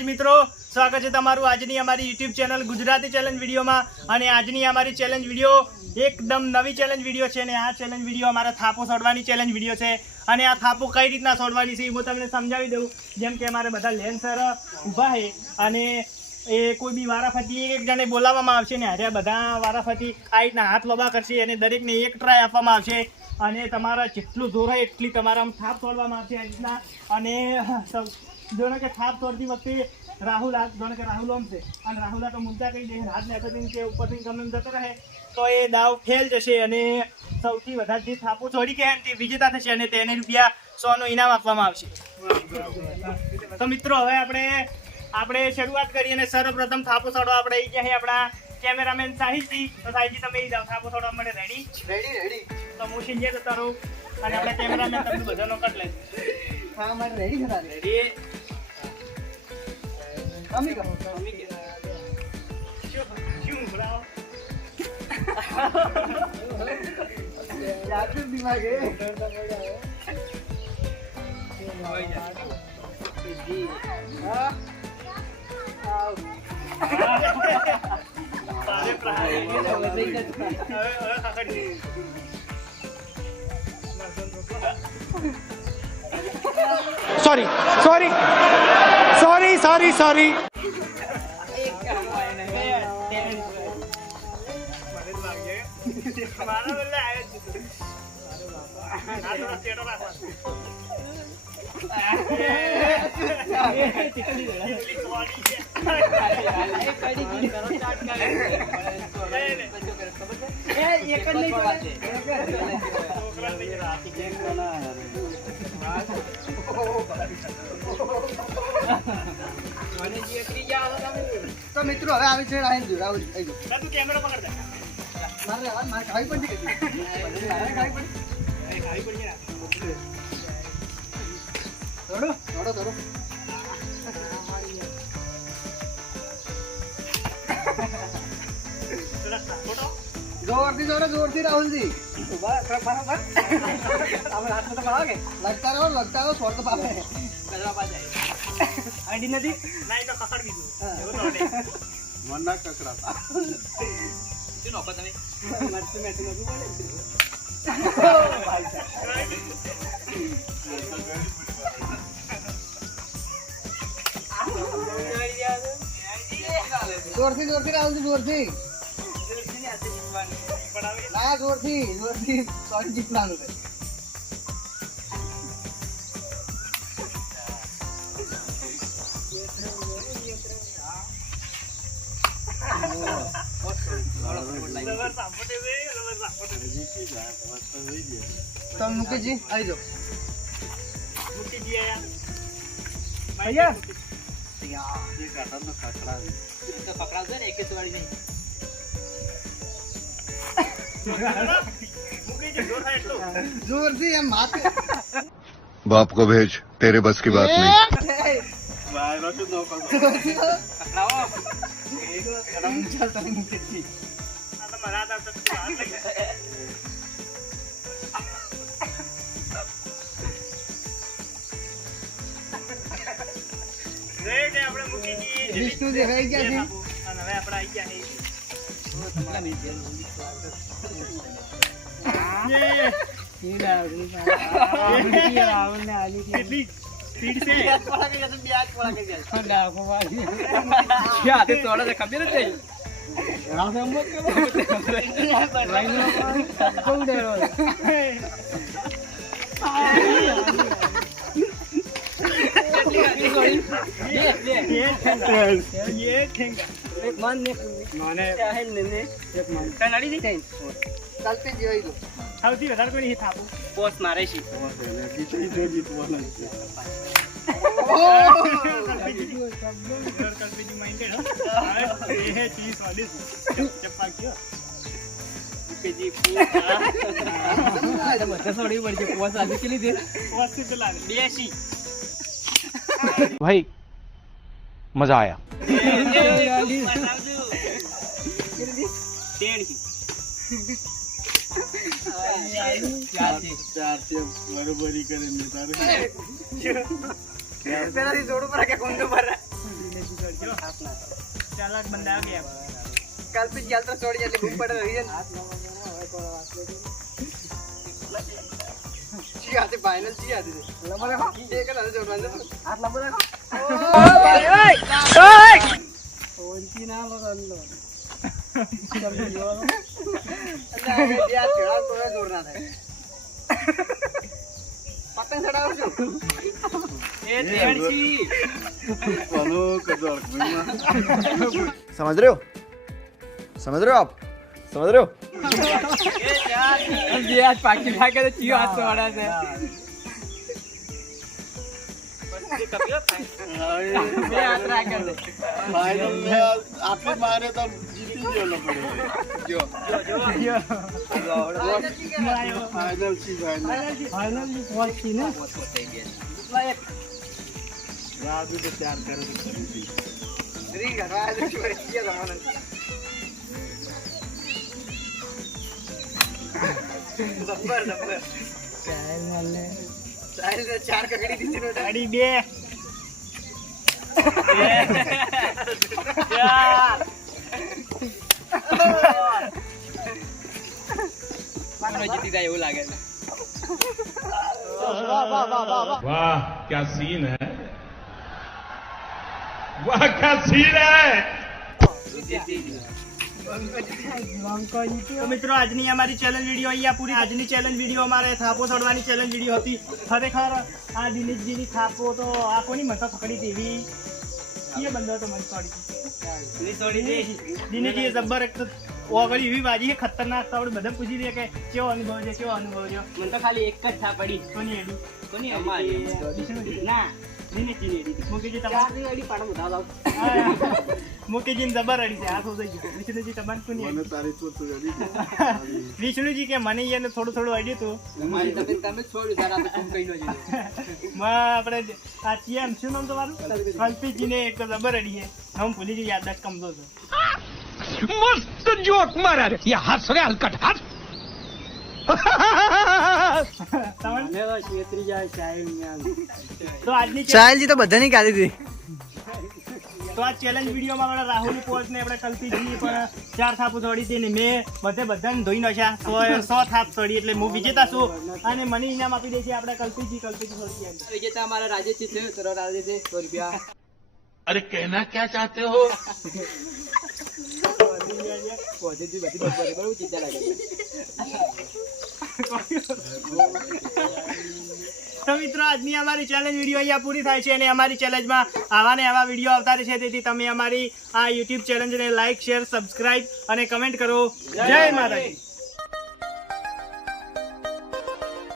રાજ મિત્રો, સ્વાગત છે તમારું આજની અમારી યુટ્યુબ ચેનલ ગુજરાતી ચેલેન્જ વિડીયોમાં। અને આજની અમારી ચેલેન્જ વિડીયો એકદમ નવી ચેલેન્જ વિડીયો છે અને આ ચેલેન્જ વિડીયો અમારા થાપો છોડવાની ચેલેન્જ વિડીયો છે। અને આ થાપો કઈ રીતના છોડવાની છે હું તમને સમજાવી દઉં। જેમ કે અમારે બધા લેન્સર ઊભા છે અને એ કોઈ બી વારાફરતી એક જણે બોલાવવામાં આવશે ને હારે બધા વારાફરતી આ રીતના હાથ લોબા કરશે અને દરેકને એક ટ્રાય આપવામાં આવશે અને તમારા જેટલું જોર હોય એટલી તમારા થાપ છોડવામાં આવશે આ રીતના। અને જોને કે થાપ છોડતી વખતે રાહુલ ઓમ છે અને રાહુલ તો મુદ્દા કહી દે હાથ નેકરિંગ કે ઉપરથી ગમે જતો રહે તો એ દાવ ફેલ જશે અને સૌથી વધારે જે થાપો છોડી કે તે વિજેતા થશે અને તેને ₹100 નું ઇનામ આપવામાં આવશે। તો મિત્રો હવે આપણે શરૂઆત કરીએ અને સર્વપ્રથમ થાપો છોડવા આપણે આવી ગયા છે આપણા કેમેરામેન સાહિલજી। તો સાહિલજી તમે જાઓ થાપો છોડવા માટે રેડી? તો હું સિંજે જતો રહું અને આપણે કેમેરામેન તમને બધાનો કટ લઈ હા મારે રેડી છે રેડી અમી કે શું બોલાવો યાર દિમાગ હે હા આવ સારે પ્રહાર sorry તો મિત્રો હવે આવી છે રાહુલ તું કેમેરા પકડ દે મારે ખાવી પડી થોડો જોરથી રાહુલજી લગતા રહો છોડ તો પાપે આઈડી નથી ના તો પકડ દીધું મનના કકડા શું નોકો તમે જોરથી રાહુલજી જોરથી ના જોરથી સોરી જીતવાનું છે તો મુકેશજી આવી જાઓ મુકેશજી ભૈયા जोर से माथे बाप को भेज तेरे बस की बात नहीं विष्णु देखाई क्या है હવે આપણે આવી ગયા चलते जीवाई दो સૌથી વધારે કોઈ થાપું પોસ્ટ મારે છે भाई मजा आया बरोबरी करे પેલાથી જોડું પર કે કોંડો પર જો ચાલક બંધા ગયા કલ્પિત યાત્રા છોડી એટલે બૂમ પડે રહી ને જી આતે ફાઇનલ જી આતે લંબા રાખો એક જ જોર બંધ હાથ લંબા રાખો ઓય ના લો રંદો અલ્લા યાર ચડા તો જોર ના થાય પતંગ ચડાવો છો એ દેડછી समझ रहे हो आप समझ रहे हो જે આજ પાકી ભાગે તો ચીયો હાથ વાળા છે બે હાથ રાખે છે રીંગ હરવા દે છે ચીયો જમાનો જબ્બર સાહેલ ને ચાર કકડી દીધી નો ગાડી બે માનો જીતી જાય એવું લાગે છે वाह क्या सीन है वाह क्या सीन है તો મિત્રો આજની અમારી ચેલેન્જ વિડીયો અહીંયા પૂરી આજની ચેલેન્જ વિડીયો અમારે થાપો છોડવાની ચેલેન્જ વિડીયો હતી ખરેખર આ દિનેશજીની થાપો તો આ કોની મત પકડી હતી એવી કે બંધો તો મન છોડી દિનેશજીએ જબ્બર એક તો ઓગળી એવી બાજી છે ખતરનાક તો આપણે બધા પૂછી દઈએ કે કેવો અનુભવ છે કેવો અનુભવ છે મને તો ખાલી એક જ થા પડી કોની એડી કોની અમારી ના દિનેશજીની એડી મુકેશજી ચાર તમારે ની અડી પાડો બતાવો મુકેશજીને જબર અડી છે આ થઈ ગયું વિષ્ણુજી તમારે કોની અડી? વિષ્ણુજી કે મને એને થોડું થોડું અડ્યું હતું મારી તબિયત તમે છોડ્યું તારા તો કોમ કઈ નો છે આપણે આ ચીએમ શું નામ તમારું કલ્પિતજીને એક તો જબર અડી છે હું ભૂલી ગઈ યાદદાસ્ત કમજોર છે मस्त जोक मारा रे ये हंस रे हलकट हंस તમને છેતરી જાય સાહેબ તો આજની साहिल जी तो बधाई काढ़ी थी તો આ ચેલેન્જ વિડીયોમાં આપણે રાહુલ પોચ ને આપણે કલ્પિતજી પણ 4 થાપ છોડી હતી ને મેં બધાને ધોઈ નાખ્યા 100 થાપ છોડી એટલે હું વિજેતા છું અને મને ઇનામ આપી દે છે આપણે કલ્પિતજી છોડી એમ વિજેતા અમારા રાજેશજી છે તો રાજે છે 100 રૂપિયા अरे कहना क्या चाहते हो પોઝિટિવ બધી બરાબર ચિંતા લાગે તો મિત્રો આજની અમારી ચેલેન્જ વિડીયો અહીંયા પૂરી થાય છે અને અમારી ચેલેન્જમાં આવા ને આવા વિડીયો આવતા રહેશે તેથી તમે અમારી આ યુટ્યુબ ચેલેન્જને લાઈક શેર સબસ્ક્રાઇબ અને કમેન્ટ કરો જય માતાજી.